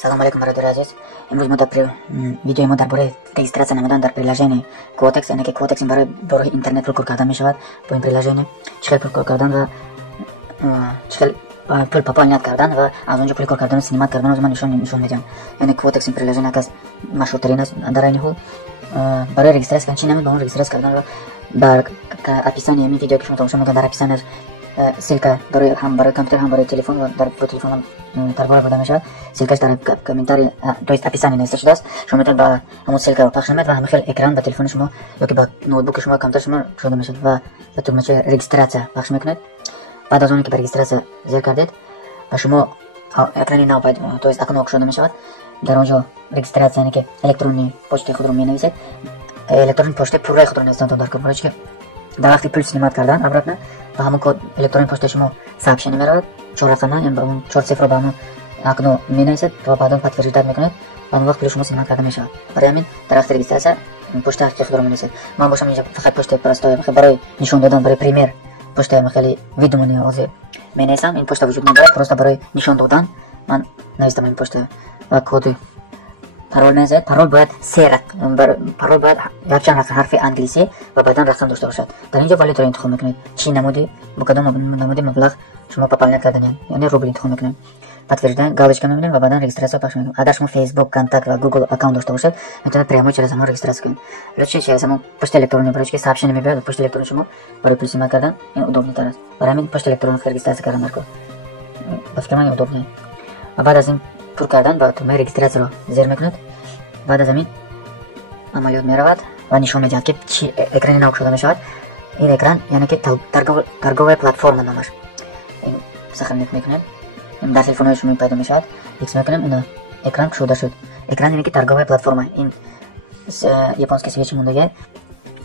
салом алейкум бародари азиз. имрӯз мо видеои мо дар бораи регистратсия намудан дар приложение Quotex, яъне ки Quotex барои бораи интернет пул кардан мешавад. Бо ин приложение чӣ хел пул кардан ва чӣ хел пул пополнят кардан ва аз онҷо пули кор кардану снимат кардан ман нишон медиҳам. Яъне Quotex ин приложение яке аз машҳуртарин аст дар айни ҳол. барои регистратсия чӣ намед ба он регистратсия кардан ва дар описании ҳамин видео ки шумо тамошо мекунед дар описание ссилка барои компютер ҳам барои телефон ва дар телефон ҳам таргова бурда мешавад. Ссилкаш дар комментарий, то есть описание нависта шудааст. Шумо метавонед ба ҳамон ссилка пахш намоед ва ҳама хел экран ба телефони шумо ёки ба ноутбуки шумо компютери шумо кушода мешавад ва ба тӯбмачаи регистратсия пахш мекунед. баъд аз оне ки ба регистратсия зер кардед ба шумо экрани нав то есть акнок кушода мешавад. дар онҷо регистратсия яъне ки электронни почтаи худро менависед. электронни почтаи пурраи худро нависидантон дар компютер ки дар вақти пул снимат кардан обратно ба ҳамон код электронни почтаи шумо сообщение меравад. 4 рақама, яъне ба он 4 цифрро ба ҳамон акно менависед ва баъдон подтверждат мекунед ва он вақт пули шумо снимат карда мешавад. барои ҳамин дар вақти регистратсия почтаи ҳақиқии худро менависед. ман бошам инҷа фақат почтаи простои барои нишон додан барои пример почтаи хеле видумани ҳозир менависам. ин почта вуҷуд надорад, просто барои нишон додан ман навистам ин почта ва коди парол мезед. парол бояд парол бояд якчанд ҳарфи англисӣ ва баъдан рақам дошта бошад. дар инҷо валютаро интихоб мекунед. чӣ намуди бо кадом намуди маблағ шумо пополнят карданед, яъне рубл интихоб мекунед. подтверждение галочка мебинем ва баъдан регистратсия пахш мекунем. агар шумо Facebook, контакт ва Google аккаунт дошта бошед, метавонед прямо через ҳамон регистратсия кунед. лучше через ҳамон почта электронии барои ки сообщение мебиёд ва почта электронии шумо барои пул снимат кардан ин удобнитар аст. барои ҳамин почта электронии регистратсия кардан дар кор ба фикри ман удобнее. ва баъд аз ин пур кардан ба тӯбаи регистратсияро зер мекунед. баъд аз ҳамин амалиёт меравад ва нишон медиҳад ки чӣ экрани нав кушода мешавад. ин экран яъне ки торговая платформа номаш. ин сохранить мекунем. ин дар телефонои шумо пайдо мешавад. икс мекунем, ин экран кушода шуд. экран яъне ки торговая платформа. ин японский свечи мондаги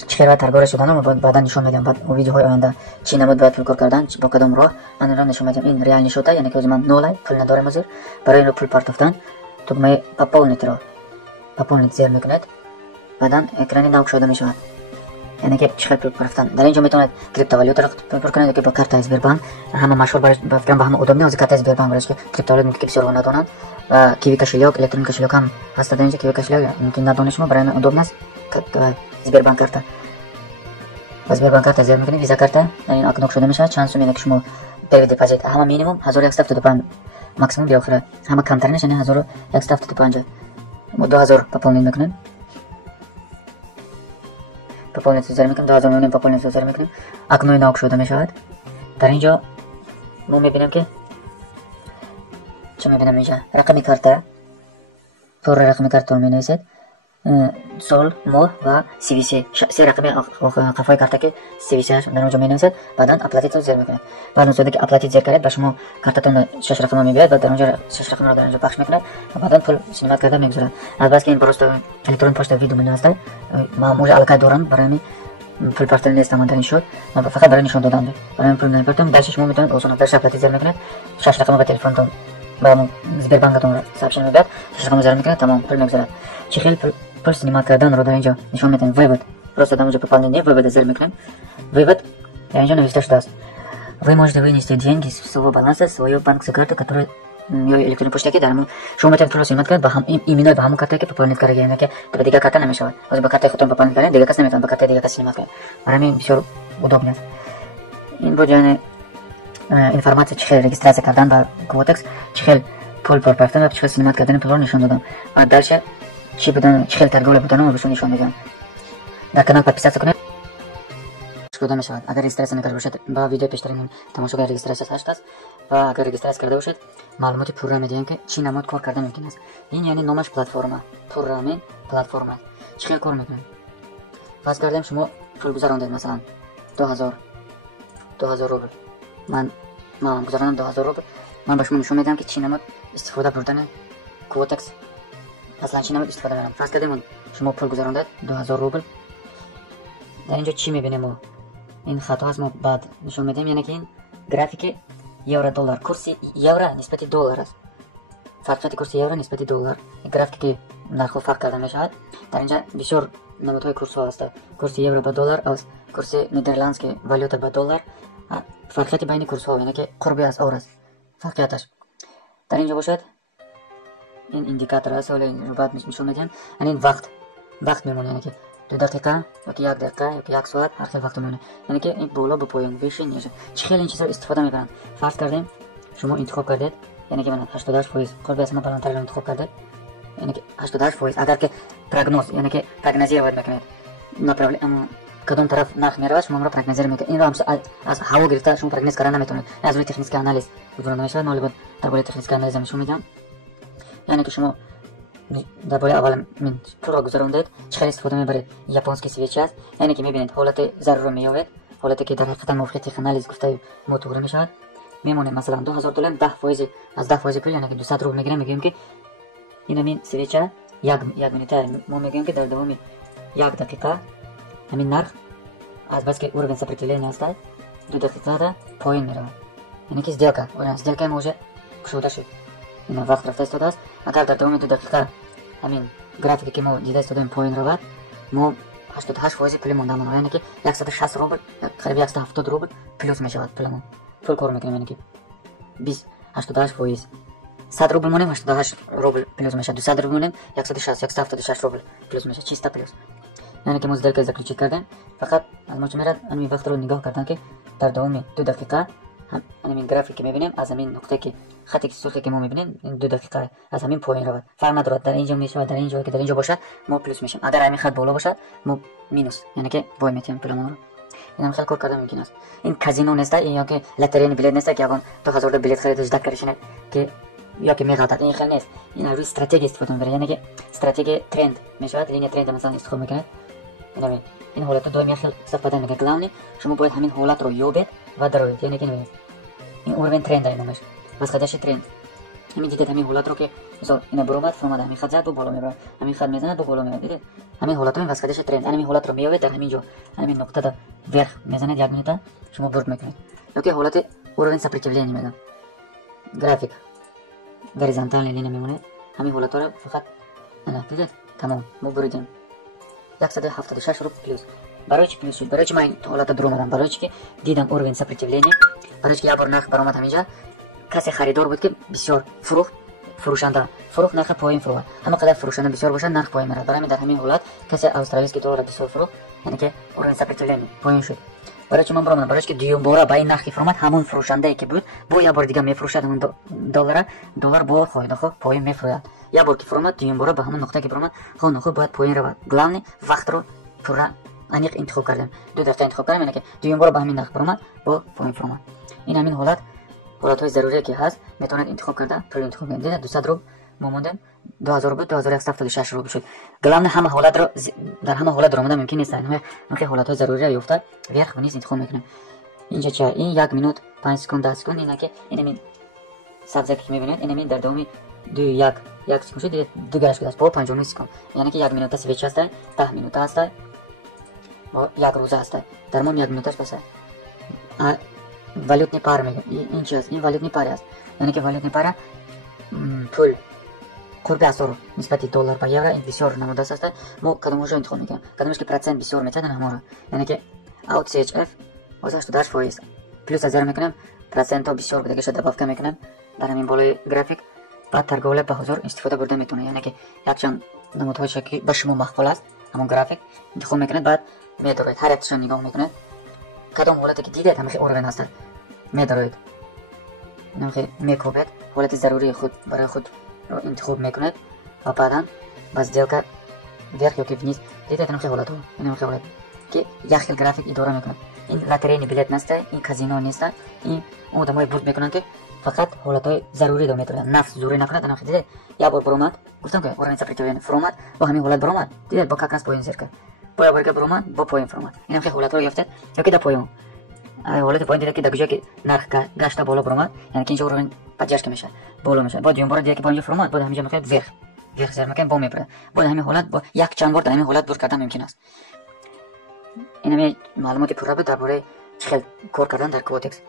чӣ хел торговия шудану баъдан нишон медиҳам. баъд видеоҳои оянда чӣ намуд бояд пул кор кардан, бо кадом роҳ ман инро нишон медиҳам. ин реални шута, яъне ки ҳозир ман нола пул надорем ҳозир. барои инро пул партофтан тӯбмаи пополнит зер мекунед. баъдан экрани нав кушода мешавад. яъне ки чӣ хел пул партофтан. дар инҷо метавонед криптовалютаро пул кунед ёки бо картаи Сбербанк. ҳама машҳур ба фикрам ба ҳама удобне ҳозир картаи Сбербанк барои ки криптовалют мумкин бисёрҳо надонанд. ва киви кошелёк, электронни кошелёк ҳам ҳаст дар инҷо. киви кошелёк мумкин надонед шумо, барои ман удобн аст. Сбербанк карта ба Сбербанк карта зер мекунед. виза карта дар ин акнок шуда мешавад. чанд сум яъне ки шумо первый депозит ҳама минимум 1175, максимум биохира ҳама камтаринаш яъне 1175. 2000 пополнить мекунем. пополнить зер мекунем. 2000 мекунем, пополнить зер мекунем. акнои нав кушода мешавад. дар инҷо мо мебинем ки чӣ мебинем инҷа рақами карта, пурра рақами картаро менависед. сол, моҳ ва CVC. се рақами қафои карта ки CVC дар онҷо менависед. баъдан оплатитро зер мекунед. баъд аз оне ки оплатит зер кардед ба шумо картатон 6 рақама мебиёяд ва дар онҷо 6 рақамро дар онҷо пахш мекунед ва баъдан пул снимат карда мегузорад. албатта ин просто электронни почта видео аст. ман уже аллакай дорам, барои ҳамин пул партия нестам дар ин шуд. ман фақат барои нишон додан барои ҳамин пул мепартам. дальше шумо метавонед осона дар оплатит зер мекунед. 6 рақама ба телефонтон ба Сбербанкатон сообщение мебиёд. 6 рақама зер мекунед, тамом пул мегузорад. чӣ хел пул снимат карданро дар инҷо нишон медиҳем. вывод просто дар онҷо пополнение вывода зер мекунем. вывод дар инҷо нависта шудааст. вы можете вынести деньги с своего баланса свою банковскую карту, которая электронной почтой ки дар шумо метавонед пулро снимат кард ба именно ба ҳамон карта ки пополнит карда, яъне ки ба дигар карта намешавад. ҳозир ба картаи худтон пополнит кардед, дигар кас наметавонад ба картаи дигар кас снимат кард. барои ҳамин бисёр удобн аст. ин буд яъне информация чӣ хел регистратсия кардан ба Quotex, чӣ хел пул партофтан ва чӣ хел снимат кардани пулро нишон додам. ва дальше чӣ будан, чӣ хел торговля будану бишон нишон додам. дар канал подписаться кунед. шуда мешавад. агар регистратсия накарда бошед, ба видео пештарин тамошогар регистратсия ҳашт аст ва агар регистратсия карда бошед, маълумоти пурра медиҳем ки чӣ намуд кор карда мумкин аст. ин яъне номаш платформа, пурра ҳамин платформа. чӣ хел кор мекунем? фарз кардем шумо пул гузарондед, масалан 2000 рубл. ман гузаронам 2000 рубл. ман ба шумо нишон медиҳам ки чӣ намуд истифода бурдани Quotex, масалан чӣ намуд истифода мерам. фарз кардем шумо пул гузарондед 2000 рубл. дар инҷо чӣ мебинем мо? ин хато аст, мо баъд нишон медиҳем, яъне ки ин графики евро доллар, курси евро нисбати доллар аст. фарқияти курси евро нисбати доллар. графики нархҳо фарқ карда мешавад. дар инҷа бисёр намудҳои курсҳо ҳастанд. курси евро ба доллар аст, курси нидерландский валюта ба доллар. фарқияти байни курсҳо, яъне ки қурби аз ор аст фарқияташ. дар инҷо бошад این ایندیکاتور است ولی رو بعد نشون میدیم. این وقت میمونه، یعنی که 2 دقیقه یا 1 دقیقه یا 1 ساعت هر خیلی وقت میمونه، یعنی که این بالا به پایین بشه نیست. خیلی این چیزا رو استفاده میکنن. فرض کردیم شما انتخاب کردید، یعنی که من 88% خود به من بالاتر انتخاب کردید، یعنی که 88% اگر که پروگنوز یعنی که پروگنوزی رو میکنید اما کدوم طرف نرخ میره شما رو پروگنوز میکنید. این رو از هوا گرفته شما پروگنوز کردن نمیتونید. از روی تکنیک آنالیز بودن نمیشه. مالی بود درباره تکنیک آنالیز نشون میدم، یعنی که شما درباره اول من پورا گذروندید چه استفاده میبرید. ژاپنسکی سویچ است، یعنی که میبینید حالت ضرر رو میآورد، حالتی که در حقیقت موقع تکنیک آنالیز گفته موتور میشود. میمونه مثلا $2000 10% از 10% پول، یعنی که 200 روبل میگیریم. میگیم که این همین سویچ یک مینوت ما میگیم که در دوام 1 دقیقه همین نرخ از بس که اورگن سپریتیلین است 2 دقیقه دا پایین میره، یعنی که ازدیاکا موجه شده شد. این وقت رفته استفاده است. اگر در دوام 2 دقیقه همین گرافیکی که ما دیده استفاده پایین رود ما 88% پول مونده مونه، یعنی که 160 روبل قریب 170 روبل پلوس میشود پولمون. فول کار میکنیم، یعنی که 88% 100 روبل مونیم 88 روبل پلوس میشه. 200 روبل مونیم 176 روبل پلوس میشه. چیستا پلوس، یعنی که مزدل که ذکر کردن فقط از ما چه میرد همین وقت رو نگاه کردن که در دوام 2 دقیقه همین گرافیک که میبینیم از همین نقطه که خطی که سرخی که ما میبینیم این 2 دقیقه از همین پایین رود. فرق ندارد در اینجا میشه در اینجا که در اینجا باشد ما پلوس میشیم، اگر همین خط بالا باشد ما مینوس، یعنی که وای میتیم پولمون رو. این هم خیلی کار کردن ممکن است. این کازینو نیست، این یا که لاترین بلیت نیست که اون $2000 بلیت خریدش دکرشنه که یا که میگادد. این خیلی نیست، این روی استراتژی استفاده میبره، یعنی که استراتژی ترند میشود. لینی ترند مثلا استفاده میکنه. این حالت دومی خیلی استفاده میکنه. کلامنی شما باید همین حالت رو یابید و دروید، یعنی که نمیدید این اورگن ترند اینمش بس خداش ترند. همین دیدید همین حالت رو که مثلا اینا برومد فرماد همین خط زد دو بالا میبره، همین خط میزنه دو بالا میبره. دیدید همین حالت رو بس خداش ترند. همین حالت رو میابید در همین جا همین نقطه دا ورخ میزنید 1 مینوت شما برد میکنید. اوکی حالت اورگن سپریتیولی میگم گرافیک گریزانتال لینی میمونه. همین حالت رو فقط نه دیدید تمام ما بریدیم 176 رو پلوس. برای چی پلوس شد؟ برای چی من حالت درو اومدم؟ برای چی که دیدم اورگن سپریتیولی، برای چی یه بار نرخ برآمد همینجا کسی خریدار بود که بسیار فروشنده نرخ پایین فروخت. اما قدر فروشنده بسیار باشه نرخ پایین میره. برای در همین حالت کسی استرالیسکی دلار بسیار فروخت، یعنی که اورگن سپریتیولی پایین شد. برای چی من برام؟ برای که دیوم بارا با این نرخی فرماد همون فروشنده ای که بود با یه بار دیگه میفروشد اون دلار با خواهد خب پایین میفروشد. یه بار که فرماد دیوم بارا به همون نقطه که فرماد خب باید پایین رود. گلانی وقت رو پورا انیق انتخاب کردم 2 دقیقه انتخاب کردم، یعنی که دیوم بارا به همین نرخ فرماد با پایین فرماد. این همین حالت‌های ضروری که هست میتونید انتخاب کرده. پول انتخاب کنید 200 روبل موندم 2000 روبل 2176 روبل شد. گلام همه حالت رو در همه حالت رو مونده ممکن نیست. اینه که حالت‌های ضروری یافته ورخ نیست انتخاب میکنم. اینجا چه این 1 مینوت 5 سکند 10 سکند اینه که این سبزه که میبینید این در دومی 1 سکند شد دیگه شده است با 5 سکند، یعنی که 1 مینوت سویچ است 10 مینوت است با 1 روز است در من 1 مینوتش بس ولیوتنی پار میگه. این چیز این ولیوتنی پار است، یعنی که ولیوتنی پار پول قرب اثر نسبت دلار به یورو این بسیار نموده است. ما کدومش رو انتخاب میکنیم؟ کدومش که پرسنت بسیار میتونه همون، یعنی که اوت سی اچ اف واسه 88% پلوس 1000 میکنم پرسنت بسیار بده که شده باف میکنم در همین بالای گرافیک. بعد ترگول به حضور استفاده برده میتونه، یعنی که یکشان نمودهای شکلی به شما مخفل است همون گرافیک انتخاب میکنید. بعد میدارید هر اپشن نگاه میکنید کدام حالتی که دیدید همه اورگن هست میدارید نمیخواد میکوبید حالت ضروری خود برای خود رو انتخاب میکنید و بعدا باز دیگه ورخ یا که نیست دیدید نمیخواد حالت رو نمیخواد که یک گرافیک اداره میکنه. این لاترین بلیت نیست، این کازینو نیست، این اون دمای بود میکنن که فقط حالت‌های ضروری رو میتونن نفس ضروری نکنه. انا دیدید یا بار برومات گفتم که اورگن سپریتیولی فرمات با همین حالت برومات دیدید با کاکاس پوین زرکه با برگه برومات با پوین فرمات این خیلی حالت رو یافته یا که دا پوین حالت پوین دیدید که دا گوشه که نرخ گشته بالا برومات، یعنی که اینجا اورگن پجاش که میشه بالا میشه. بعد یوم بار دیگه که با اینجا فرمات بعد همینجا میخواد ورخ زر میکنه با میپره. بعد همین حالت با یک چند بار در همین حالت بر کردن ممکن است. این معلوماتی پورا بود درباره چه کار کردن در کوتکس.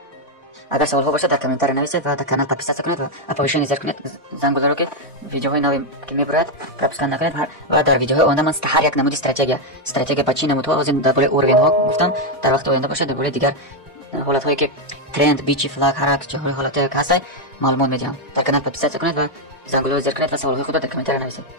اگر سوال ها باشه در کامنتار نویسید و در کانال سابسکرایب کنید و اپلیکیشن نصب کنید. زنگ بزنید که ویدیوهای نوی که میبرد سابسکرایب نکنید و در ویدیوهای آینده من هر یک نمود استراتژی با چی نمودها از درباره اورگن ها گفتم. در وقت آینده باشه درباره دیگر حالت‌هایی که ترند بیچی فلاگ هر چه حالت‌هایی که هست معلومات میدم. در کانال پادپیسات کنید و زنگوله رو زیر کنید و سوال‌های خود در کامنت نویسید.